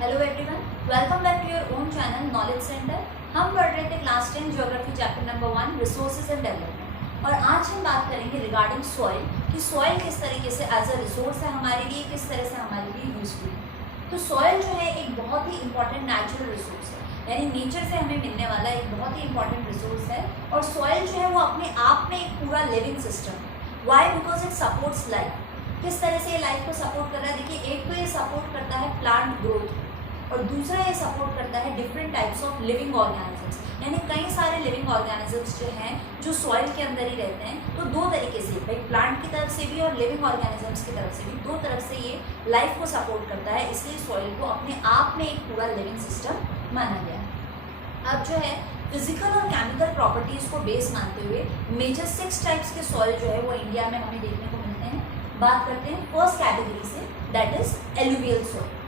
Hello everyone, welcome back to your own channel knowledge centre. हम पढ़ रहे थे class 10 geography chapter number 1 resources and development, और आज हम बात करेंगे रिगार्डिंग सॉइल कि सॉइल किस तरीके से एज अ रिसोर्स है हमारे लिए, किस तरह से हमारे लिए यूजफुल है। तो सॉइल जो है एक बहुत ही इंपॉर्टेंट नेचुरल रिसोर्स है, यानी नेचर से हमें मिलने वाला एक बहुत ही इंपॉर्टेंट रिसोर्स है। और सॉइल जो है वो अपने आप में एक पूरा लिविंग सिस्टम है। Why? Because it supports life. किस तरह से ये लाइफ को सपोर्ट कर रहा है? देखिए, एक तो ये सपोर्ट करता है प्लांट ग्रोथ और दूसरा ये सपोर्ट करता है different types of living organisms, यानी कई सारे लिविंग ऑर्गेनिजम्स जो हैं जो सॉइल के अंदर ही रहते हैं। तो दो तरीके से, भाई प्लांट की तरफ से भी और लिविंग ऑर्गेनिजम्स की तरफ से भी, दो तरफ से ये लाइफ को सपोर्ट करता है। इसलिए सॉइल को अपने आप में एक पूरा लिविंग सिस्टम माना गया है। अब जो है फिजिकल और केमिकल प्रॉपर्टीज़ को बेस मानते हुए मेजर 6 टाइप्स के सॉइल जो है वो इंडिया में हमें देखने को मिलते हैं। बात करते हैं फर्स्ट कैटेगरी से, that is alluvial soil.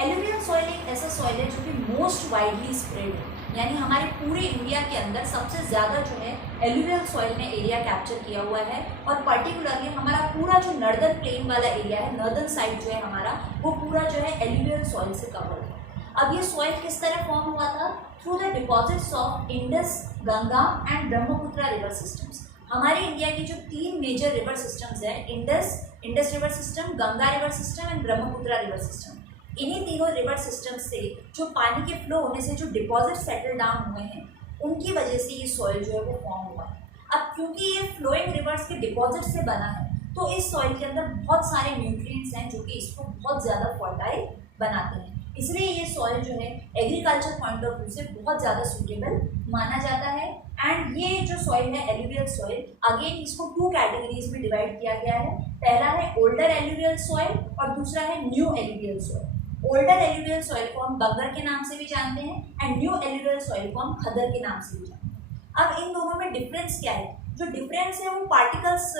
Alluvial soil एक ऐसा सॉइल है जो कि मोस्ट वाइडली स्प्रेड है, यानी हमारे पूरे इंडिया के अंदर सबसे ज़्यादा जो है एलुवियल सॉइल ने एरिया कैप्चर किया हुआ है। और पर्टिकुलरली हमारा पूरा जो नॉर्दर्न प्लेन वाला एरिया है, नॉर्दर्न साइड जो है हमारा, वो पूरा जो है एलुवियल सॉइल से कवर्ड है। अब ये सॉइल किस तरह फॉर्म हुआ था? Through the deposits of Indus, Ganga and Brahmaputra river systems. हमारे इंडिया की जो 3 मेजर रिवर सिस्टम्स हैं, Indus river system, Ganga river system and Brahmaputra river system, इन्हीं तीनों रिवर सिस्टम से जो पानी के फ्लो होने से जो डिपॉजिट सेटल डाउन हुए हैं, उनकी वजह से ये सॉइल जो है वो फॉर्म हुआ है। अब क्योंकि ये फ्लोइंग रिवर्स के डिपॉजिट से बना है, तो इस सॉइल के अंदर बहुत सारे न्यूट्रिएंट्स हैं जो कि इसको बहुत ज़्यादा फर्टाइल बनाते हैं। इसलिए ये सॉइल जो है एग्रीकल्चर पॉइंट ऑफ व्यू से बहुत ज़्यादा सूटेबल माना जाता है। एंड ये जो सॉइल है एलुवियल सॉइल, अगेन इसको 2 कैटेगरीज में डिवाइड किया गया है। पहला है ओल्डर एलुवियल सॉइल और दूसरा है new alluvial soil. Older alluvial soil को हम बंगर के नाम से भी जानते हैं एंड न्यू एलुवियल सॉइल को हम खदर के नाम से भी जानते हैं। अब इन दोनों में डिफरेंस क्या है? जो डिफरेंस है वो पार्टिकल्स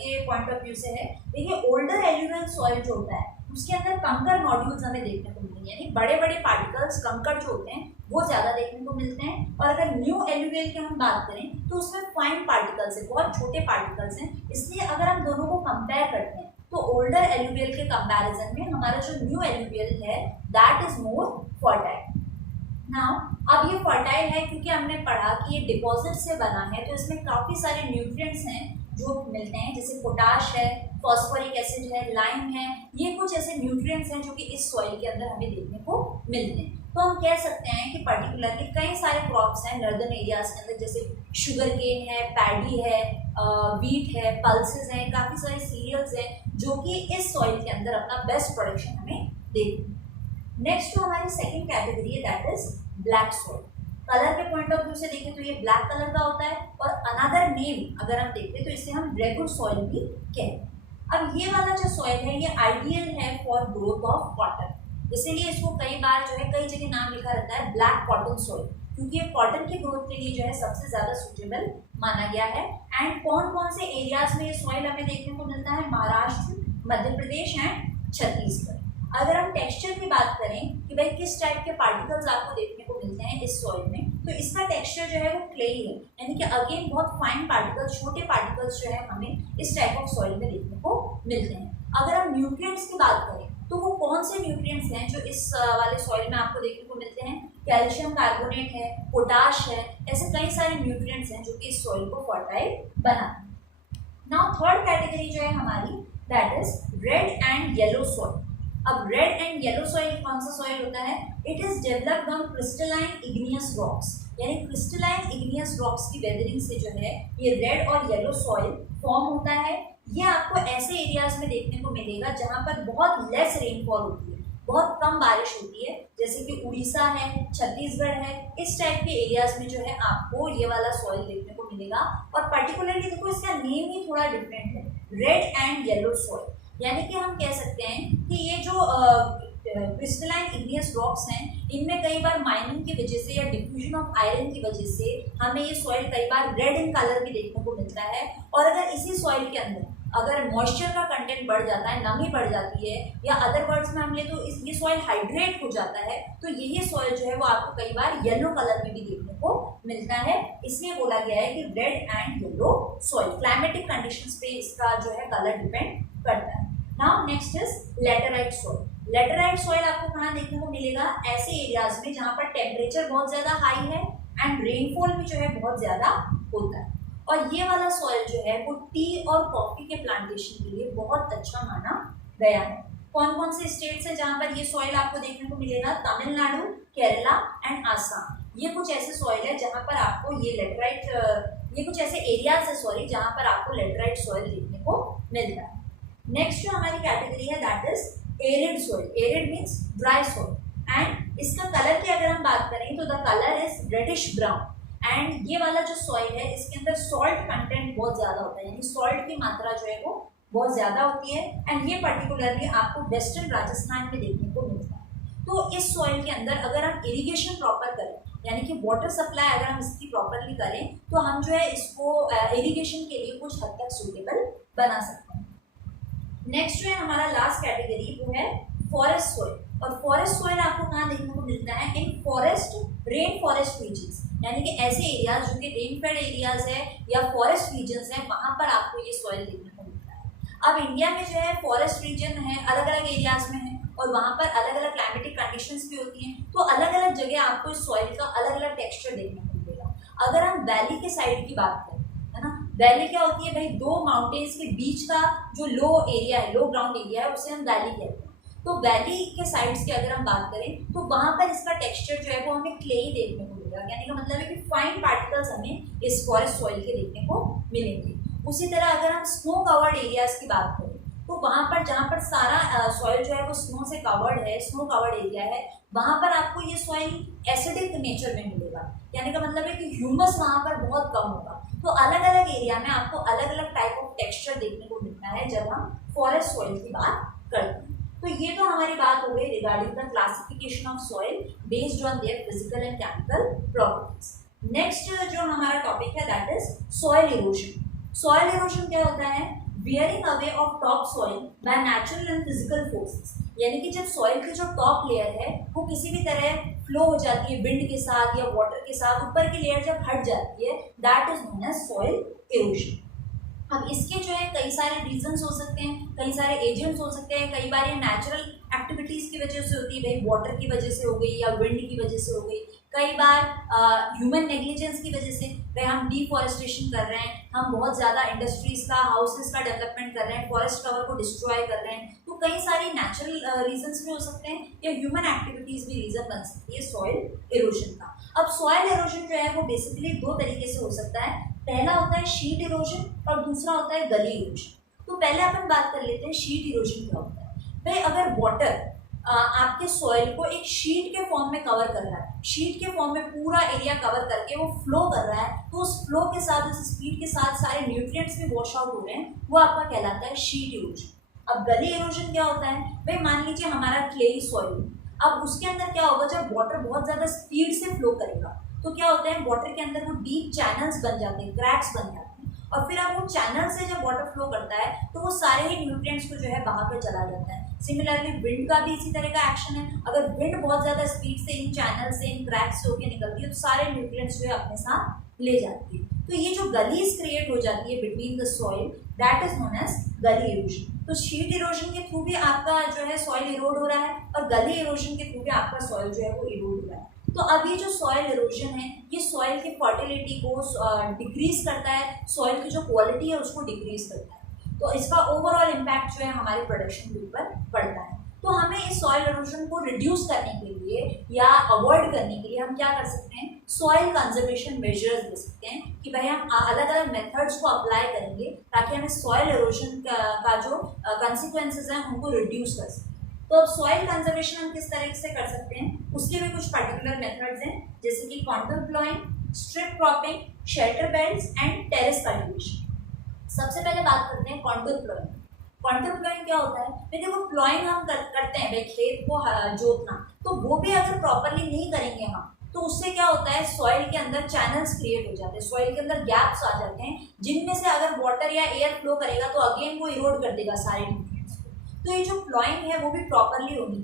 के पॉइंट ऑफ व्यू से है। देखिए, ओल्डर एलुवियल सॉइल जो होता है उसके अंदर कंकर नॉड्यूल्स हमें देखने को मिलते हैं, यानी बड़े बड़े पार्टिकल्स, कंकड़ जो होते हैं वो ज़्यादा देखने को मिलते हैं। और अगर न्यू एलुवियल की हम बात करें तो उसमें फाइन पार्टिकल्स है, बहुत छोटे पार्टिकल्स हैं। इसलिए अगर हम दोनों को कंपेयर करते हैं तो ओल्डर एलुवियल के कंपैरिजन में हमारा जो न्यू एलुवियल है that is more fertile. Now अब ये फर्टाइल है क्योंकि हमने पढ़ा कि ये डिपॉजिट से बना है, तो इसमें काफ़ी सारे न्यूट्रिएंट्स हैं जो मिलते हैं, जैसे पोटाश है, फॉस्फोरिक एसिड है, लाइम है। ये कुछ ऐसे न्यूट्रिएंट्स हैं जो कि इस सॉइल के अंदर हमें देखने को मिलते हैं। तो हम कह सकते हैं कि पर्टिकुलरली कई सारे क्रॉप्स हैं नॉर्दर्न एरियाज के अंदर, जैसे शुगर केन है, पैडी है, वीट है, पल्सेस हैं, काफ़ी सारे सीरियल्स हैं जो कि इस सॉइल के अंदर अपना बेस्ट प्रोडक्शन हमें देते हैं। नेक्स्ट जो हमारी सेकंड कैटेगरी है that is black soil. Colour के पॉइंट ऑफ व्यू से देखें तो ये ब्लैक कलर का होता है, और अनदर नेम अगर हम देखते हैं तो इसे हम रेगुड सॉइल भी कहते हैं। अब ये वाला जो सॉइल है ये आइडियल है फॉर ग्रोथ ऑफ कॉटन, इसीलिए इसको कई बार जो है कई जगह नाम लिखा रहता है ब्लैक कॉटन सॉइल, क्योंकि ये कॉटन की ग्रोथ के लिए जो है सबसे ज़्यादा सूटेबल माना गया है। एंड कौन कौन से एरियाज में ये सॉइल हमें देखने को मिलता है? महाराष्ट्र, मध्य प्रदेश एंड छत्तीसगढ़। अगर हम टेक्सचर की बात करें कि भाई किस टाइप के पार्टिकल्स आपको देखने को मिलते हैं इस सॉइल में, तो इसका टेक्सचर जो है वो क्लेई है, यानी कि अगेन बहुत फाइन पार्टिकल्स, छोटे पार्टिकल्स जो है हमें इस टाइप ऑफ सॉइल में देखने को मिलते हैं। अगर हम न्यूट्रिएंट्स की बात करें तो वो कौन से न्यूट्रिएंट्स हैं जो इस वाले सॉइल में आपको देखने को मिलते हैं? कैल्शियम कार्बोनेट है, पोटाश है, ऐसे कई सारे न्यूट्रिएंट्स हैं जो कि इस सॉइल को फर्टाइल बनाते हैं। नाउ थर्ड कैटेगरी जो है हमारी that is red and yellow soil. अब रेड एंड येलो सॉइल कौन सा सॉइल होता है? It is developed on crystalline igneous rocks, यानी क्रिस्टलाइन इग्नियस रॉक्स की वेदरिंग से जो है ये रेड और येलो सॉइल फॉर्म होता है। ये आपको ऐसे एरियाज में देखने को मिलेगा जहाँ पर बहुत लेस रेनफॉल होती है, बहुत कम बारिश होती है, जैसे कि उड़ीसा है, छत्तीसगढ़ है, इस टाइप के एरियाज में जो है आपको ये वाला सॉइल देखने को मिलेगा। और पर्टिकुलरली देखो इसका नेम ही थोड़ा डिफरेंट है, रेड एंड येलो सॉइल, यानी कि हम कह सकते हैं कि ये जो क्रिस्टलाइन इग्नियस रॉक्स हैं इनमें कई बार माइनिंग की वजह से या डिफ्यूजन ऑफ आयरन की वजह से हमें ये सॉइल कई बार रेड इन कलर भी देखने को मिलता है। और अगर इसी सॉइल के अंदर अगर मॉइस्चर का कंटेंट बढ़ जाता है, नमी बढ़ जाती है, या अदर वर्ड्स में हम ले तो ये सॉइल हाइड्रेट हो जाता है, तो यही सॉइल जो है वो आपको कई बार येलो कलर में भी देखने को मिलता है। इसलिए बोला गया है कि red and yellow soil, climatic conditions पे इसका जो है कलर डिपेंड करता है। Now next is laterite soil. Laterite soil आपको कहाँ देखने को मिलेगा? ऐसे एरियाज में जहाँ पर टेम्परेचर बहुत ज्यादा हाई है एंड रेनफॉल भी जो है बहुत ज्यादा होता है। और ये वाला सॉइल जो है वो टी और कॉफी के प्लांटेशन के लिए बहुत अच्छा माना गया है। कौन कौन से स्टेट्स है जहाँ पर ये सॉइल आपको देखने को मिलेगा? तमिलनाडु, केरला एंड आसाम। ये कुछ ऐसे सॉइल है जहाँ पर आपको ये लेटराइट, ये कुछ ऐसे एरियाज है सॉरी जहाँ पर आपको लेटराइट सॉइल देखने को मिलता है। नेक्स्ट जो हमारी कैटेगरी है that is arid soil. Arid means dry soil and इसका कलर की अगर हम बात करें तो the colour is reddish brown. And ये वाला जो सॉइल है इसके अंदर सॉल्ट कंटेंट बहुत ज्यादा होता है, यानी सॉल्ट की मात्रा जो है वो बहुत ज्यादा होती है एंड ये पर्टिकुलरली आपको वेस्टर्न राजस्थान में देखने को मिलता है। तो इस सॉइल के अंदर अगर हम इरिगेशन प्रॉपर करें, यानी कि वाटर सप्लाई अगर हम इसकी प्रॉपरली करें तो हम जो है इसको इरिगेशन के लिए कुछ हद तक सूटेबल बना सकते हैं। नेक्स्ट जो है हमारा लास्ट कैटेगरी वो है फॉरेस्ट सॉइल। और फॉरेस्ट सॉइल आपको कहाँ देखने को मिलता है? In forest, rain forest regions, यानी कि ऐसे एरियाज जो कि रेनफेड एरियाज है या फॉरेस्ट रीजन्स है वहाँ पर आपको ये सॉइल देखने को मिलता है। अब इंडिया में जो है फॉरेस्ट रीजन है, अलग अलग एरियाज में है और वहाँ पर अलग अलग क्लाइमेटिक कंडीशंस भी होती हैं, तो अलग अलग जगह आपको इस सॉइल का अलग अलग टेक्सचर देखने को मिलेगा। अगर हम वैली के साइड की बात करें, है ना, वैली क्या होती है भाई? दो माउंटेन्स के बीच का जो लो एरिया है, लो ग्राउंड एरिया है, उसे हम वैली कहते हैं। तो वैली के साइड्स की अगर हम बात करें तो वहाँ पर इसका टेक्सचर जो है वो हमें क्ले ही देखने को मिलेगा, यानी कि मतलब है कि फाइन पार्टिकल्स हमें इस फॉरेस्ट सॉइल के देखने को मिलेंगे। उसी तरह अगर हम स्नो कवर्ड एरियाज की बात करें तो वहाँ पर जहाँ पर सारा सॉइल जो है वो स्नो से कवर्ड है, स्नो कवर्ड एरिया है, वहाँ पर आपको ये सॉइल एसिडिक नेचर में मिलेगा, यानी का मतलब है कि ह्यूमस वहाँ पर बहुत कम होगा। तो अलग अलग एरिया में आपको अलग अलग टाइप ऑफ टेक्सचर देखने को मिलता है जब हम फॉरेस्ट सॉइल की बात करते हैं। तो ये तो हमारी बात हो गई regarding the classification of soil based on their physical and chemical properties. Next जो हमारा टॉपिक है that is soil erosion. Soil erosion क्या होता है? Wearing away of top soil by natural and physical forces, यानी कि जब सॉइल की जो टॉप लेयर है वो किसी भी तरह फ्लो हो जाती है विंड के साथ या वाटर के साथ, ऊपर की लेयर जब हट जाती है that is known as soil erosion. अब इसके जो है कई सारे रीजंस हो सकते हैं, कई सारे एजेंट्स हो सकते हैं। कई बार ये नेचुरल एक्टिविटीज की वजह से होती है, भाई वाटर की वजह से हो गई या विंड की वजह से हो गई। कई बार ह्यूमन नेग्लिजेंस की वजह से, भाई हम डिफॉरेस्टेशन कर रहे हैं, हम बहुत ज़्यादा इंडस्ट्रीज का, हाउसेस का डेवलपमेंट कर रहे हैं, फॉरेस्ट कवर को डिस्ट्रॉय कर रहे हैं, तो कई सारी नेचुरल रीजंस भी हो सकते हैं या ह्यूमन एक्टिविटीज भी रीजन बन सकती है सॉइल इरोजन का। अब सॉइल इरोजन जो है वो बेसिकली दो तरीके से हो सकता है। पहला होता है शीट इरोजन और दूसरा होता है गली इरोजन। तो पहले अपन बात कर लेते हैं शीट इरोजन क्या होता है। भाई अगर वाटर आपके सॉइल को एक शीट के फॉर्म में कवर कर रहा है, शीट के फॉर्म में पूरा एरिया कवर करके वो फ्लो कर रहा है, तो उस फ्लो के साथ, उस स्पीड के साथ सारे न्यूट्रिएंट्स भी वॉश आउट हो रहे हैं, वो आपका कहलाता है शीट इरोजन। अब गली इरोजन क्या होता है? भाई मान लीजिए हमारा क्लेई सॉइल, अब उसके अंदर क्या होगा, जब वाटर बहुत ज्यादा स्पीड से फ्लो करेगा तो क्या होता है, वाटर के अंदर वो डीप चैनल्स बन जाते हैं, क्रैक्स बन जाते हैं, और फिर अब वो चैनल से जब वाटर फ्लो करता है तो वो सारे ही न्यूट्रिएंट्स को जो है बहा कर चला जाता है। सिमिलरली विंड का भी इसी तरह का एक्शन है। अगर विंड बहुत ज्यादा स्पीड से इन चैनल से, इन क्रैक्स से होकर निकलती है तो सारे न्यूट्रिएंट्स जो है अपने साथ ले जाती है। तो ये जो गलीज क्रिएट हो जाती है between the soil that is known as gully erosion. तो शीट इरोजन के थ्रू भी आपका जो है सॉइल इरोड हो रहा है और गली इरोजन के थ्रू भी आपका सॉइल जो है वो इरोड हो रहा है। तो अब ये जो सॉइल इरोजन है ये सॉइल की फर्टिलिटी को डिक्रीज करता है, सॉइल की जो क्वालिटी है उसको डिक्रीज करता है। तो इसका ओवरऑल इम्पैक्ट जो है हमारे प्रोडक्शन के ऊपर पड़ता है। तो हमें इस सॉइल इरोजन को रिड्यूस करने के लिए या अवॉइड करने के लिए हम क्या कर सकते हैं, सॉइल कंजर्वेशन मेजर्स ले सकते हैं कि भाई हम अलग अलग मेथड्स को अप्लाई करेंगे ताकि हमें सॉइल इरोजन का जो कंसिक्वेंसेस हैं उनको रिड्यूस कर सकें। तो अब सॉइल कंजर्वेशन हम किस तरीके से कर सकते हैं, उसके भी कुछ पर्टिकुलर मेथड्स हैं, जैसे कि contour ploughing, strip cropping, shelter belts and terrace cultivation. सबसे पहले बात करते हैं कॉन्टूर प्लॉइंग। कॉन्टूर प्लॉइंग क्या होता है? देखो प्लॉइंग हम करते हैं भाई खेत को जोतना, तो वो भी अगर प्रॉपरली नहीं करेंगे हम तो उससे क्या होता है, सॉइल के अंदर चैनल्स क्रिएट हो जाते हैं, सॉइल के अंदर गैप्स आ जाते हैं जिनमें से अगर वाटर या एयर फ्लो करेगा तो अगेन वो इरोड कर देगा सारे न्यूट्रिएंट्स को। तो ये जो प्लॉइंग है वो भी प्रॉपरली होनी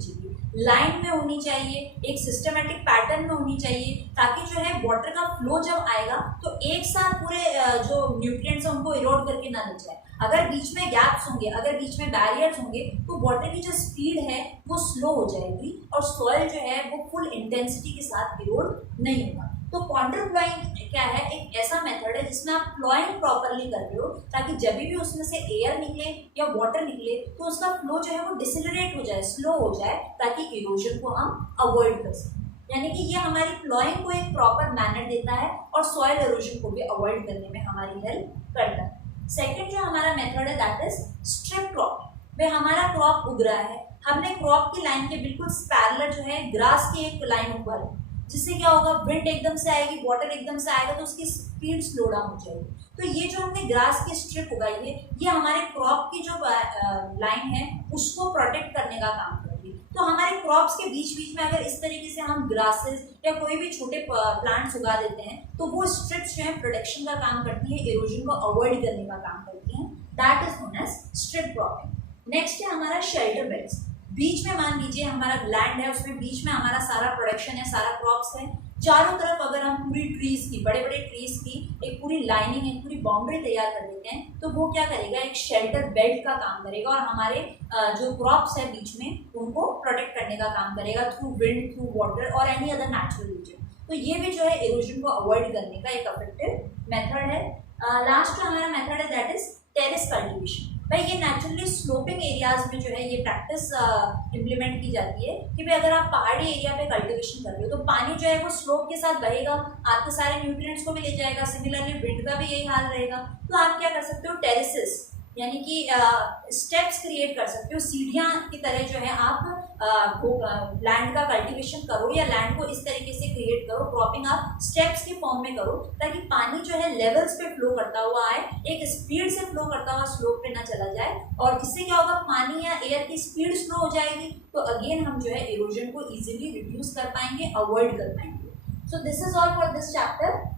चाहिए, लाइन में होनी चाहिए, एक सिस्टमेटिक पैटर्न में होनी चाहिए, ताकि जो है वाटर का फ्लो जब आएगा तो एक साथ पूरे जो न्यूट्रिएंट्स हैं उनको इरोड करके ना ले जाए। अगर बीच में गैप्स होंगे, अगर बीच में बैरियर्स होंगे, तो वाटर की जो स्पीड है वो स्लो हो जाएगी और सॉइल जो है वो फुल इंटेंसिटी के साथ इरोड नहीं होगा। तो कॉन्टूर प्लॉइंग क्या है, एक ऐसा मेथड है जिसमें आप प्लॉइंग प्रॉपरली कर रहे हो ताकि जब भी उसमें से एयर निकले या वाटर निकले तो उसका फ्लो जो है वो डिसेलरेट हो जाए, स्लो हो जाए, ताकि इरोजन को हम अवॉइड कर सकें। यानी कि ये हमारी प्लॉइंग को एक प्रॉपर मैनर देता है और सॉइल इरोजन को भी अवॉइड करने में हमारी हेल्प करता है। सेकेंड जो हमारा मेथड है दैट इज स्ट्रिप क्रॉपिंग। वे हमारा क्रॉप उग रहा है, हमने क्रॉप की लाइन के बिल्कुल पैरेलल जो है ग्रास की एक लाइन ऊपर, जिससे क्या होगा, विंड एकदम से आएगी, वाटर एकदम से आएगा तो उसकी स्पीड स्लो डाउन हो जाएगी। तो ये जो हमने ग्रास की स्ट्रिप उगाई है ये हमारे क्रॉप की जो लाइन है उसको प्रोटेक्ट करने का काम करेगी। तो हमारे क्रॉप्स के बीच बीच में अगर इस तरीके से हम ग्रासेस या कोई भी छोटे प्लांट्स उगा देते हैं तो वो स्ट्रिप्स जो है प्रोटेक्शन का काम करती है, इरोजन को अवॉइड करने का काम करती हैं। That is known as strip cropping. Next है हमारा शेल्टर बेड्स। बीच में मान लीजिए हमारा लैंड है, उसमें बीच में हमारा सारा प्रोडक्शन है, सारा क्रॉप्स है, चारों तरफ अगर हम पूरी ट्रीज की, बड़े बड़े ट्रीज की एक पूरी लाइनिंग, एक पूरी बाउंड्री तैयार कर देते हैं तो वो क्या करेगा, एक शेल्टर बेल्ट का काम करेगा और हमारे जो क्रॉप्स है बीच में उनको प्रोटेक्ट करने का काम करेगा थ्रू विंड, थ्रू वाटर और एनी अदर नेचुरल रीजन। तो ये भी जो है इरोजन को अवॉइड करने का एक इफेक्टिव मेथड है। लास्ट जो हमारा मेथड है दैट इज टेरेस कल्टीवेशन। भाई ये नेचुरली स्लोपिंग एरियाज में जो है ये प्रैक्टिस इम्प्लीमेंट की जाती है कि भाई अगर आप पहाड़ी एरिया पे कल्टीवेशन कर रहे हो तो पानी जो है वो स्लोप के साथ बहेगा, आपके सारे न्यूट्रिएंट्स को भी ले जाएगा। सिमिलरली विंड का भी यही हाल रहेगा। तो आप क्या कर सकते हो, टेरेसेस यानी कि स्टेप्स क्रिएट कर सकते हो, सीढ़ियाँ की तरह जो है आप लैंड का कल्टीवेशन करो या लैंड को इस तरीके से क्रिएट करो, क्रॉपिंग आप स्टेप्स के फॉर्म में करो ताकि पानी जो है लेवल्स पे फ्लो करता हुआ आए, एक स्पीड से फ्लो करता हुआ स्लोप पे ना चला जाए। और इससे क्या होगा, पानी या एयर की स्पीड स्लो हो जाएगी तो अगेन हम जो है इरोजन को इजीली रिड्यूस कर पाएंगे, अवॉइड कर पाएंगे। So this is all for this chapter.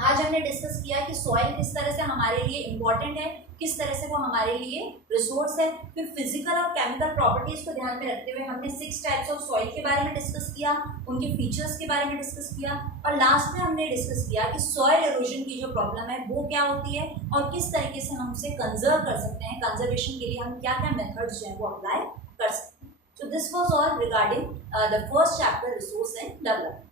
आज हमने डिस्कस किया कि सॉइल किस तरह से हमारे लिए इम्पोर्टेंट है, किस तरह से वो हमारे लिए रिसोर्स है। फिर फिजिकल और केमिकल प्रॉपर्टीज को ध्यान में रखते हुए हमने 6 टाइप्स ऑफ सॉइल के बारे में डिस्कस किया, उनके फीचर्स के बारे में डिस्कस किया और लास्ट में हमने डिस्कस किया कि सॉइल इरोजन की जो प्रॉब्लम है वो क्या होती है और किस तरीके से हम उसे कंजर्व कर सकते हैं। कंजर्वेशन के लिए हम क्या क्या मेथड्स जो है वो अप्लाई कर सकते हैं। So this was all regarding the first chapter, resource and development.